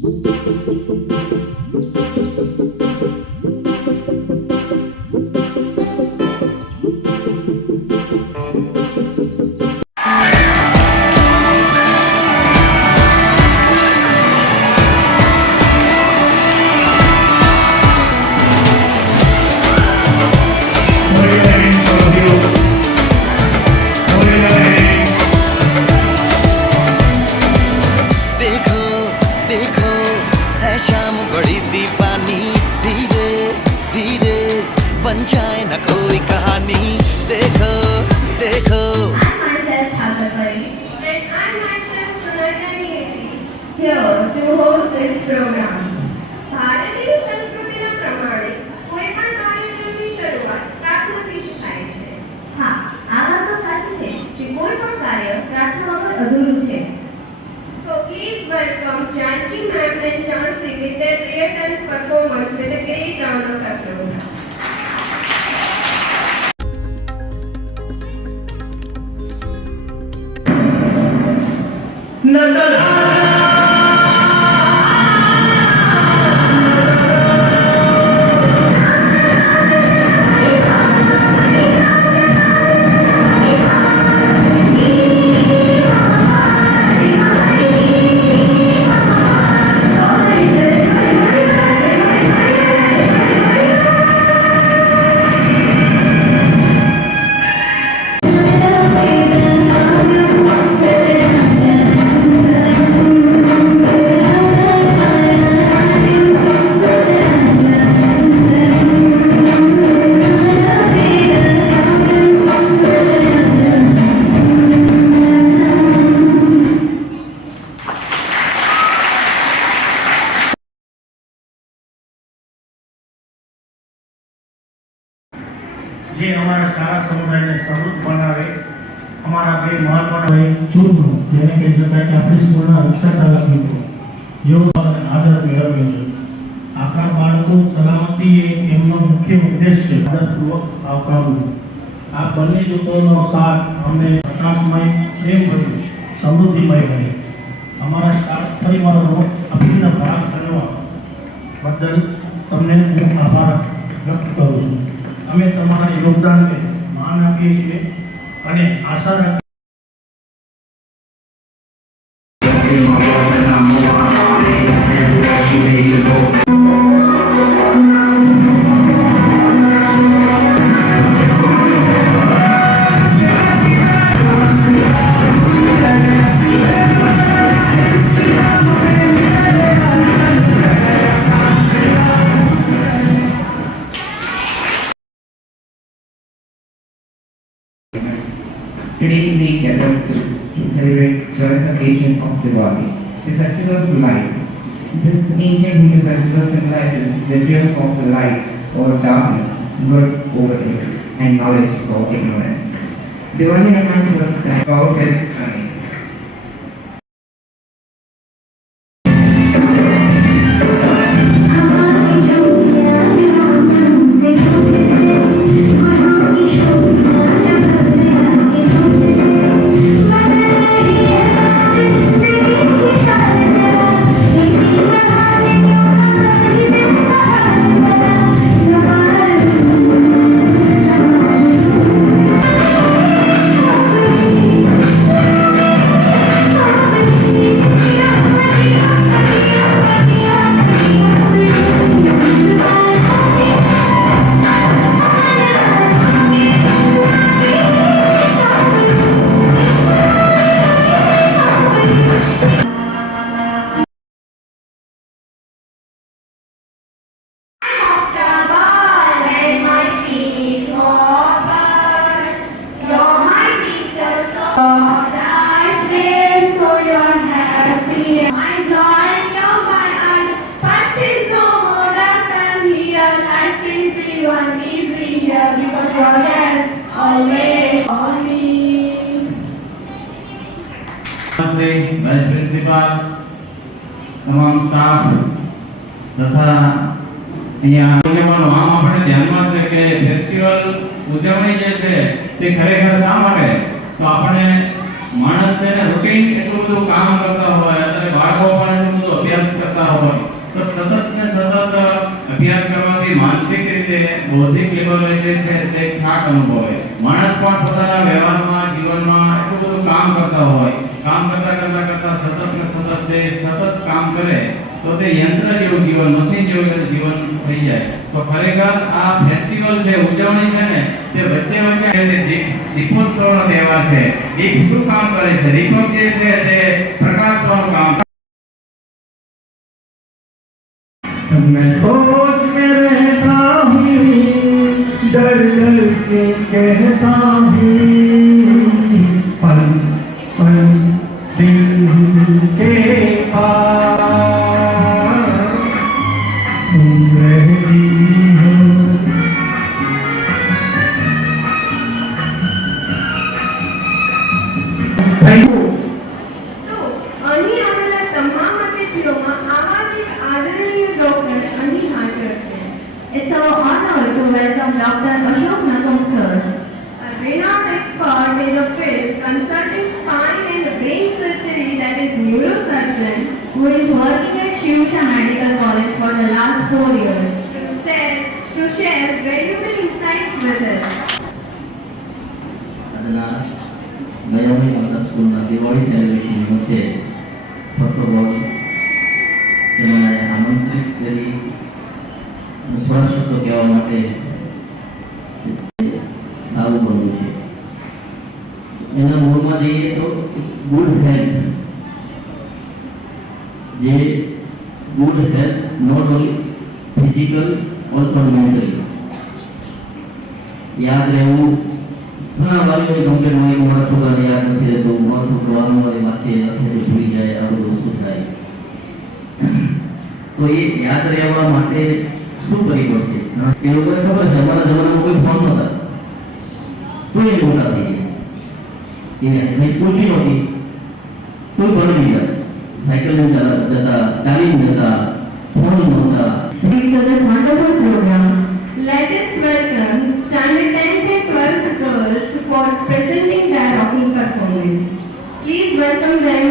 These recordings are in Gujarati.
ભારતીય સંસ્કૃતિના પ્રમાણે કોઈ પણ કાર્યક્રમની શરૂઆત પ્રાર્થનાથી જ થાય છે. હા, આ વાત તો સાચી છે કે કોઈ પણ કાર્ય પ્રાર્થના વગર અધૂરું છે. So please welcome Janki ma'am and Chansey with their real dance performance with a great round of applause. જે અમારા શાળા સમુદાયને સમૃદ્ધ બનાવે અમારા બે મહત્વના ચૂંટણું જેને કહી શકાય કે આપણી સ્કૂલના રિક્ષા ચાલક મિત્રો જેઓ આદર મેળવ્યો છે. આપણા બાળકો સલામતી એ એમનો મુખ્ય ઉદ્દેશ છે. આદરપૂર્વક આવકારું છું. આ બંને જૂથોનો સાથ અમને પ્રકાશમય પ્રેમભર્યું સમૃદ્ધિમય રહે. અમારા સ્ટાફ પરિવારનો અભિન્ન ભાગ બનવા બદલ તમને હું આભાર વ્યક્ત કરું છું. અમે તમારા યોગદાનને માન આપીએ છીએ અને આશા રાખીએ Today we gather to celebrate joyous occasion of Diwali, the festival of light. This ancient Hindu festival symbolizes the triumph of the light over darkness, good over evil, and knowledge over ignorance. Diwali reminds us that God is coming. Vice principal तमाम स्टाफ तथा આમ આપણે ધ્યાનમાં છે કે ફેસ્ટિવલ ઉજવણી જે છે તે ખરેખર શા માટે તો આપણે માણસ છે ને રૂટીન એટલું બધું કામ કરતા હોય, અત્યારે બાળકો પણ એટલું બધું અભ્યાસ કરતા હોય, તો સતત ને સતત અભ્યાસ કરવાથી માનસિક રીતે બૌદ્ધિક લેવલે જે છે તે થાક અનુભવે. માણસ પણ પોતાના વ્યવહારમાં જીવનમાં એટલું બધું કામ કરતા હોય, કામ કરતા સતત તે સતત કામ કરે તો તે યંત્ર જેવું જીવન, મશીન જેવું જીવન થઈ જાય. તો ખરેખર આ ફેસ્ટિવલ છે, ઉજવણી છે ને, તે વચ્ચે દીપોત્સવનો તહેવાર છે. દીપ શું કામ કરે છે? દીપક જે છે તે પ્રકાશવાનું કામ. मैं सोच में रहता हूँ, डर डर के कहता हूँ, पल पल दिल के पास तुम रहती हो. તો અહીં આવેલા તમામ અતિથિઓમાં આવા જ એક આદરણીય ડોક્ટર અહીં હાજર છે. It's our honor to welcome Dr. Ashok Nakam sir, A renowned expert in the field concerning spine and brain surgery, that is neurosurgeon, who is working at Shivsha Medical College for the last 4 years. to share valuable insights with us. ಅದನ್ನು ದಯಮಾಡಿ ಅಂತ ಸ್ಕೂಲ್ನ ದಿವಾಳಿ સેલિબ્રેશન વખતે ફોટોગ્રાફ એમાં આમંત્રિત કરી થોડા શબ્દો કહેવા માટે સારું બન્યું છે. એના મૂળમાં જઈએ તો ગુડ હેલ્થ, જે good health not only physical also mentally. યાદ રહેવું ઘણા વાલીઓની કમ્પ્લેન હોય કે મારા છોકરાને યાદ નથી રહેતું, મારો છોકરો વારંવાર વાંચે અથવા ભૂલી જાય, આ બધું વસ્તુ થાય. તો એ યાદ રહેવા માટે શું કરવી પડશે? એ લોકોને ખબર છે અમારા જમાનામાં કોઈ ફોન નહોતા, તો એ મોટા થઈ ગયા. એ સ્કૂલ બી નહોતી, કોઈ ભણી ગયા, સાયકલ જતા, ચાલીને જતા, ફોન નહોતા. To this wonderful program, Let us welcome standard 10th and 12th girls for presenting their rocking performance. Please welcome them.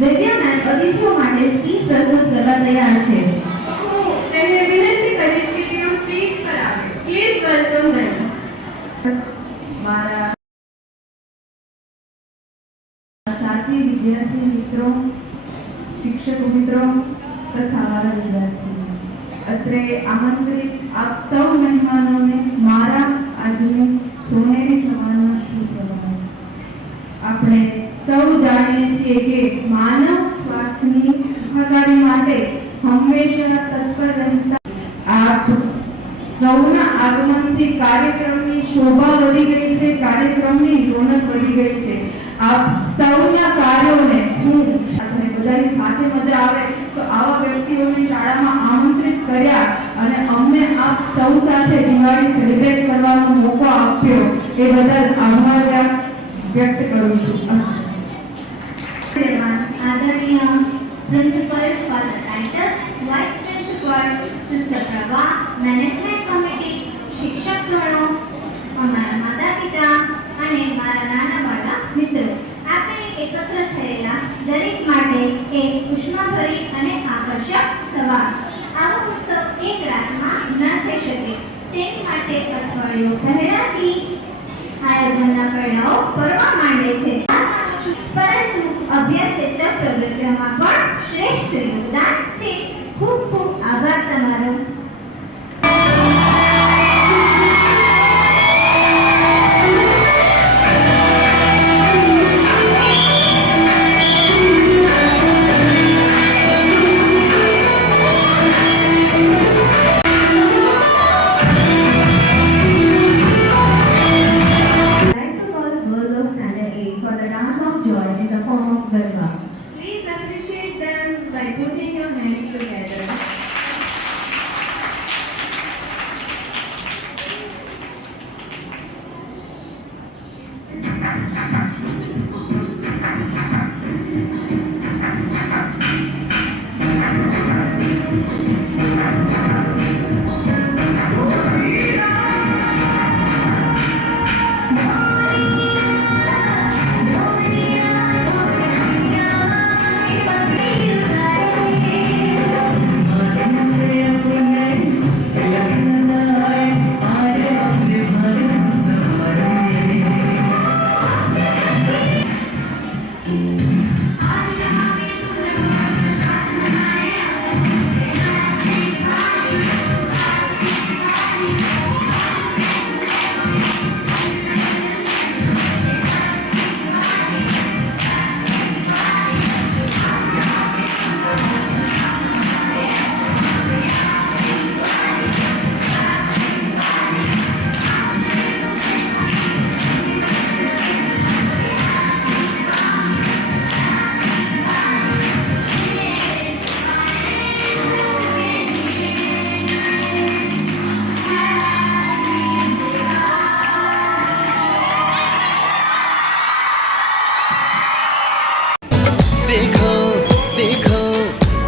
દિવ્યાંગ અતિથિઓ માટે સ્પીચ પ્રસ્તુત કરવા તૈયાર છે. હું તેમને વિનંતી કરીશ કે તેઓ સ્ટેજ પર આવે. Please welcome them. મારા સાથી વિદ્યાર્થી મિત્રો, શિક્ષક મિત્રો તથા મારા વિદ્યાર્થીઓ, અત્રે આમંત્રિત આપ સૌ મહેમાનોને મારા આજની સોનેરી સવારના શુભકામનાઓ. આપણે સૌ જાણીએ છીએ કે માનવ સ્વાસ્થ્યની સુખાકારી માટે હંમેશા તત્પર રહેતા આપ સૌના આગમનથી કાર્યક્રમની શોભા વધી ગઈ છે, કાર્યક્રમની રોનક વધી ગઈ છે. આપ સૌના કાર્યોને હું આપણે બધાની સાથે મજા આવે તો આવા વ્યક્તિઓને શાળામાં આમંત્રિત કર્યા અને અમને આપ સૌ સાથે દિવાળી સેલિબ્રેટ કરવાનો મોકો આપ્યો એ બદલ આભાર વ્યક્ત કરું છું. आदरणीय principal father Titus, vice principal sister Prabha, management committee, शिक्षकगणो, અમારા માતા પિતા અને મારા નાના વાળા મિત્રો, આપણે એકત્ર થયેલા દરેક માટે એક ઉષ્માભરી અને આકર્ષક સવાર. આવો ઉત્સવ એક રાતમાં ન થઈ શકે, તેની માટે અઠવાડિયો પહેલાથી આયોજનના પડાઓ પડવા માંડે છે. પરંતુ અભ્યાસેતર પ્રવૃત્તિઓમાં પણ શ્રેષ્ઠ યોગદાન છે. ખૂબ ખૂબ આભાર તમારો. Please appreciate them by putting your hands together. देखो देखो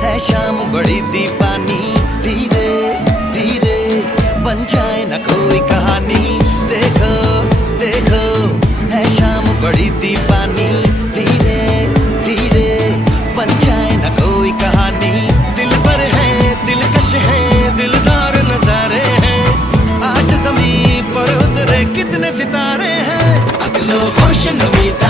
है शाम बड़ी दीवानी, धीरे धीरे बन जाए न कोई कहानी. देखो देखो है शाम बड़ी दीवानी, धीरे धीरे बन जाए न कोई कहानी. दिल पर है दिलकश है दिलदार नजारे हैं, आज ज़मीं पर उतरे कितने सितारे हैं. अगलो होश नमीता